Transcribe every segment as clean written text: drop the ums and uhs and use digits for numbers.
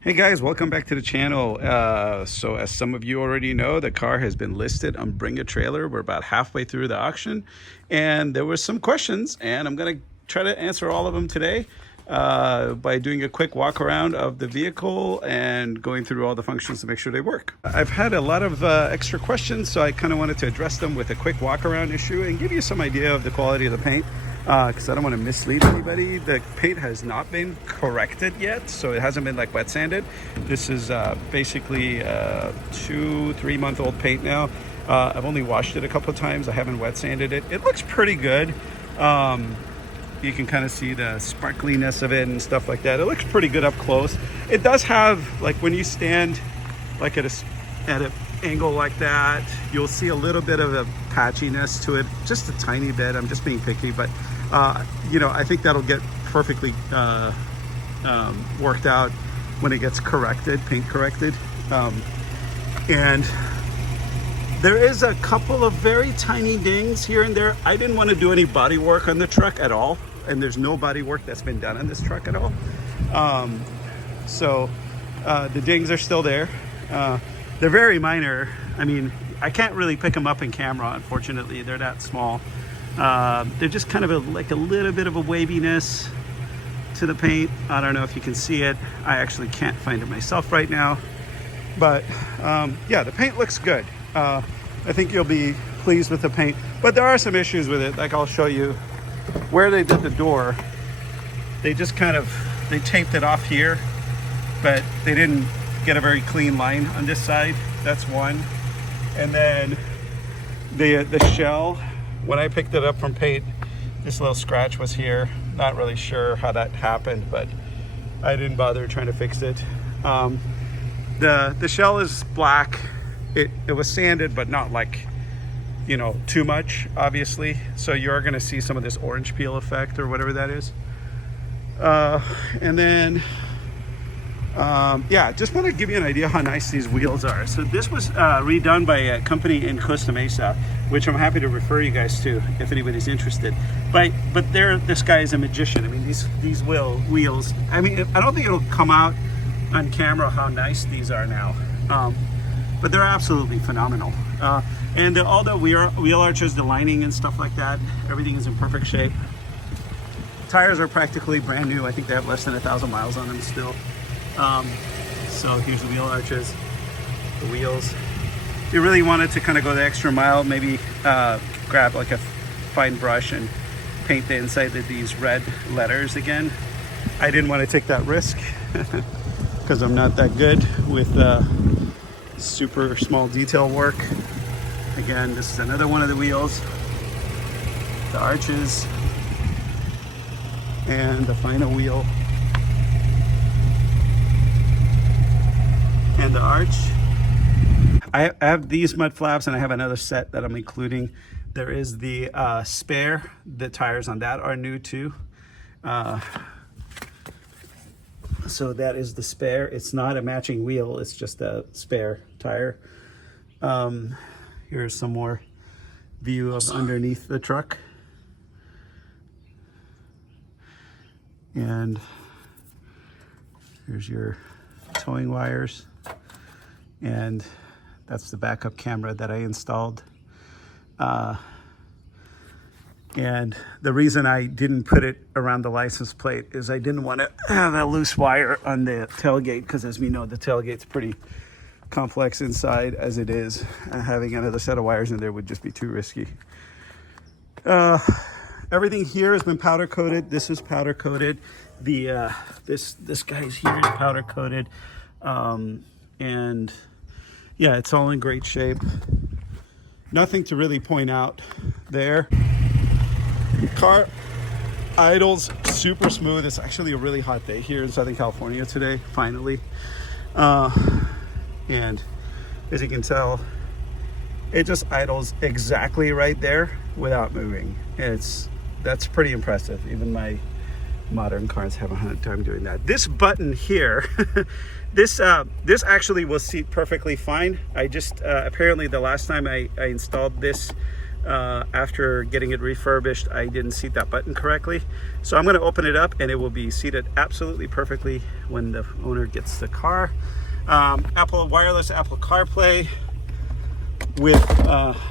Hey guys, welcome back to the channel. So as some of you already know, the car has been listed on Bring a Trailer. We're about halfway through the auction and there were some questions and I'm gonna try to answer all of them today by doing a quick walk around of the vehicle and going through all the functions to make sure they work. I've had a lot of extra questions, so I kind of wanted to address them with a quick walk around issue and give you some idea of the quality of the paint. Because I don't want to mislead anybody. The paint has not been corrected yet, so it hasn't been like wet sanded. This is basically 2-3 month old paint now. I've only washed it a couple of times. I haven't wet sanded it. It looks pretty good. You can kind of see the sparkliness of it and stuff like that. It looks pretty good up close. It does have, like, when you stand like at an angle like that, you'll see a little bit of a patchiness to it, just a tiny bit. I'm just being picky, but you know, I think that'll get perfectly worked out when it gets corrected, paint corrected. And there is a couple of very tiny dings here and there. I didn't want to do any body work on the truck at all, and there's no body work that's been done on this truck at all. So the dings are still there. They're very minor. I mean, I can't really pick them up in camera, unfortunately. They're that small. They're just kind of like a little bit of a waviness to the paint. I don't know if you can see it. I actually can't find it myself right now. But yeah, the paint looks good. I think you'll be pleased with the paint. But there are some issues with it. Like, I'll show you where they did the door. They just they taped it off here, but they didn't get a very clean line on this side. That's one. And then the shell, when I picked it up from paint, this little scratch was here. Not really sure how that happened, but I didn't bother trying to fix it. The shell is black. It was sanded, but not like, you know, too much, obviously. So you're gonna see some of this orange peel effect or whatever that is. And then yeah, just want to give you an idea how nice these wheels are. So this was redone by a company in Costa Mesa, which I'm happy to refer you guys to if anybody's interested. But this guy is a magician. I mean, these wheels. I mean, I don't think it'll come out on camera how nice these are now, but they're absolutely phenomenal. And all the wheel arches, the lining and stuff like that, everything is in perfect shape. Tires are practically brand new. I think they have less than 1,000 miles on them still. So here's the wheel arches, the wheels. If you really wanted to kind of go the extra mile, maybe grab like a fine brush and paint the inside of these red letters again. I didn't want to take that risk because I'm not that good with super small detail work. Again, this is another one of the wheels, the arches, and the final wheel. And the arch. I have these mud flaps and I have another set that I'm including. There is the spare. The tires on that are new too. So that is the spare. It's not a matching wheel, it's just a spare tire. Here's some more view of underneath the truck. And here's your towing wires. And that's the backup camera that I installed. And the reason I didn't put it around the license plate is I didn't want to have a loose wire on the tailgate, because as we know, the tailgate's pretty complex inside as it is. Having another set of wires in there would just be too risky. Everything here has been powder coated. This is powder coated. This guy's here is powder coated. And yeah, it's all in great shape. Nothing to really point out there. Car idles super smooth. It's actually a really hot day here in Southern California today, finally. And as you can tell, it just idles exactly right there without moving. That's pretty impressive. Even my modern cars have a hard time doing that. This button here, this actually will seat perfectly fine. I just apparently the last time I installed this After getting it refurbished, I didn't seat that button correctly. So I'm gonna open it up and it will be seated absolutely perfectly when the owner gets the car. Wireless Apple CarPlay with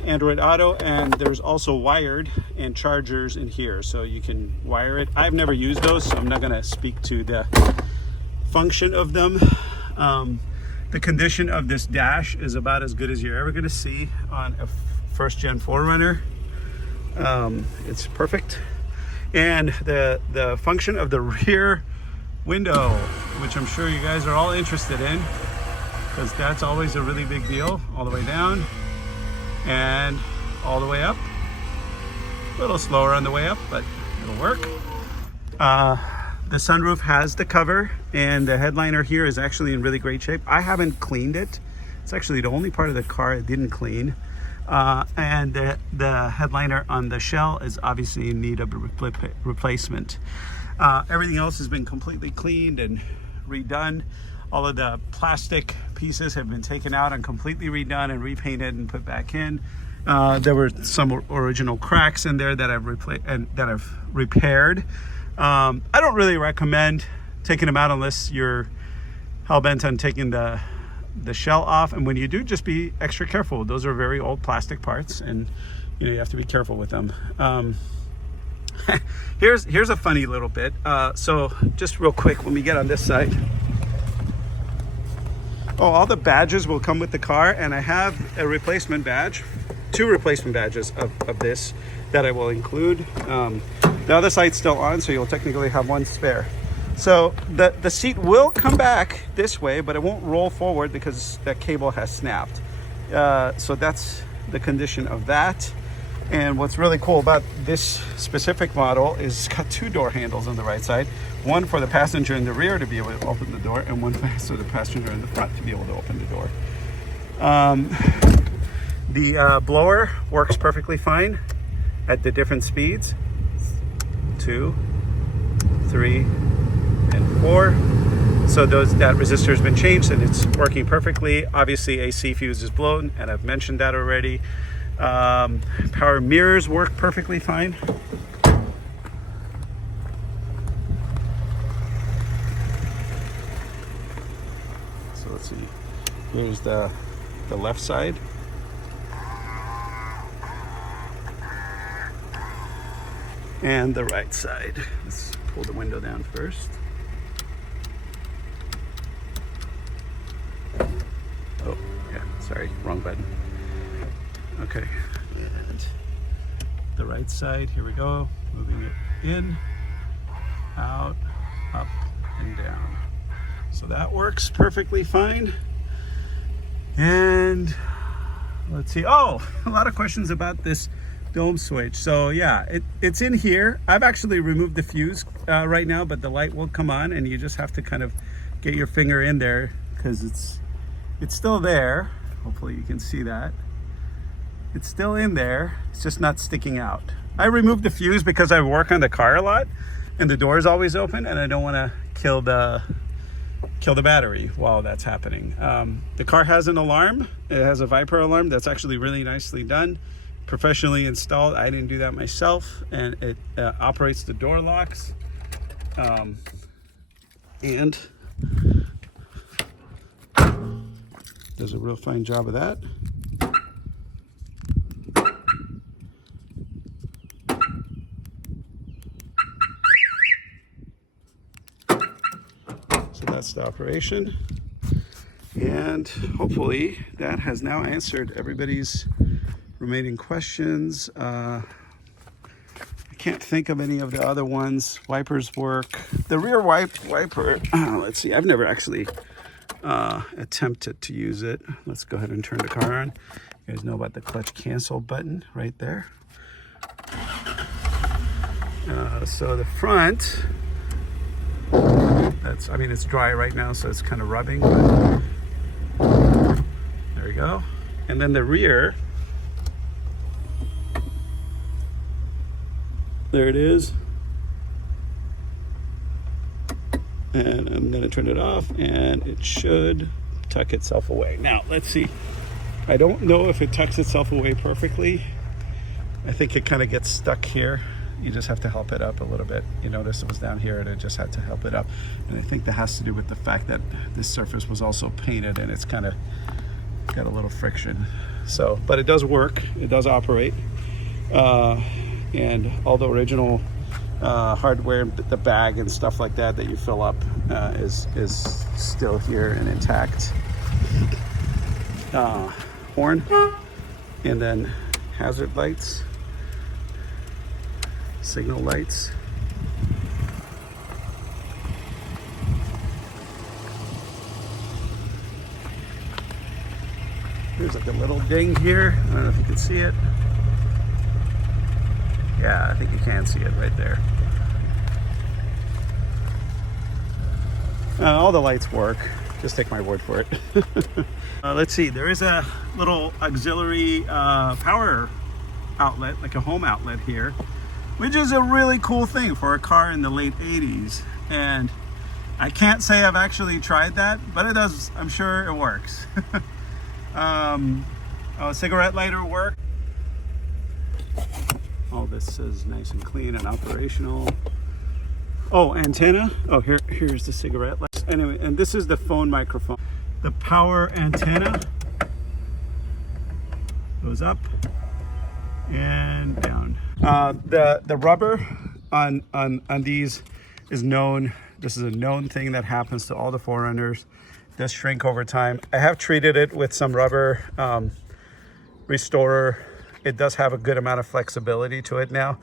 Android Auto, and there's also wired and chargers in here, so you can wire it. I've never used those, so I'm not gonna speak to the function of them. The condition of this dash is about as good as you're ever gonna see on a first gen 4Runner. It's perfect. And the function of the rear window, which I'm sure you guys are all interested in, because that's always a really big deal. All the way down and all the way up. A little slower on the way up, but it'll work. The sunroof has the cover, and the headliner here is actually in really great shape. I haven't cleaned it. It's actually the only part of the car I didn't clean. And the headliner on the shell is obviously in need of a replacement. Everything else has been completely cleaned and redone. All of the plastic pieces have been taken out and completely redone and repainted and put back in. There were some original cracks in there that I've repaired. I don't really recommend taking them out unless you're hell-bent on taking the shell off, and when you do, just be extra careful. Those are very old plastic parts, and you have to be careful with them. Here's a funny little bit. So just real quick, when we get on this side, all the badges will come with the car, and I have a replacement badge, 2 replacement badges of this that I will include. The other side's still on, so you'll technically have 1 spare. So the seat will come back this way, but it won't roll forward because that cable has snapped. So that's the condition of that. And what's really cool about this specific model is it's got 2 door handles on the right side. One for the passenger in the rear to be able to open the door, and one for the passenger in the front to be able to open the door. The blower works perfectly fine at the different speeds. 2, 3, and 4. So that resistor has been changed and it's working perfectly. Obviously AC fuse is blown, and I've mentioned that already. Power mirrors work perfectly fine. So let's see, here's the left side. And the right side. Let's pull the window down first. Oh, yeah, sorry, wrong button. Okay, and the right side, here we go. Moving it in, out, up, and down. So that works perfectly fine. And let's see, a lot of questions about this dome switch. So yeah, it's in here. I've actually removed the fuse right now, but the light will come on, and you just have to kind of get your finger in there because it's still there. Hopefully you can see that. It's still in there. It's just not sticking out. I removed the fuse because I work on the car a lot and the door is always open, and I don't want to kill the battery while that's happening. The car has an alarm. It has a Viper alarm that's actually really nicely done, professionally installed. I didn't do that myself, and it operates the door locks, and does a real fine job of that. So that's the operation, and hopefully that has now answered everybody's remaining questions. I can't think of any of the other ones. Wipers work. The rear wiper, let's see, I've never actually attempted to use it. Let's go ahead and turn the car on. You guys know about the clutch cancel button right there. So the front, it's dry right now, so it's kind of rubbing, but there we go. And then the rear, there it is. And I'm going to turn it off, and it should tuck itself away. Now, let's see. I don't know if it tucks itself away perfectly. I think it kind of gets stuck here. You just have to help it up a little bit. You notice it was down here and I just had to help it up. And I think that has to do with the fact that this surface was also painted and it's kind of got a little friction. So, but it does work, it does operate. And all the original hardware, the bag and stuff like that you fill up is still here and intact. Horn, and then hazard lights, signal lights. There's like a little ding here. I don't know if you can see it. Yeah, I think you can see it right there. All the lights work. Just take my word for it. Let's see, there is a little auxiliary power outlet, like a home outlet here, which is a really cool thing for a car in the late 80s. And I can't say I've actually tried that, but it does, I'm sure it works. A cigarette lighter work. All this is nice and clean and operational. Oh, antenna. Oh, here's the cigarette light. Anyway, and this is the phone microphone. The power antenna goes up and down. The rubber on these is known. This is a known thing that happens to all the 4Runners. It does shrink over time. I have treated it with some rubber restorer. It does have a good amount of flexibility to it now,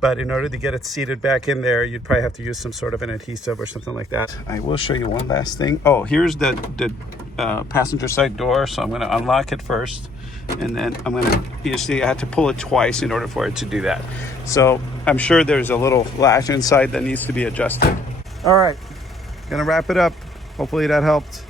but in order to get it seated back in there, you'd probably have to use some sort of an adhesive or something like that. I will show you one last thing. Oh, here's the passenger side door. So I'm going to unlock it first, and then I'm going to, you see, I had to pull it twice in order for it to do that. So I'm sure there's a little latch inside that needs to be adjusted. All right, gonna wrap it up. Hopefully that helped.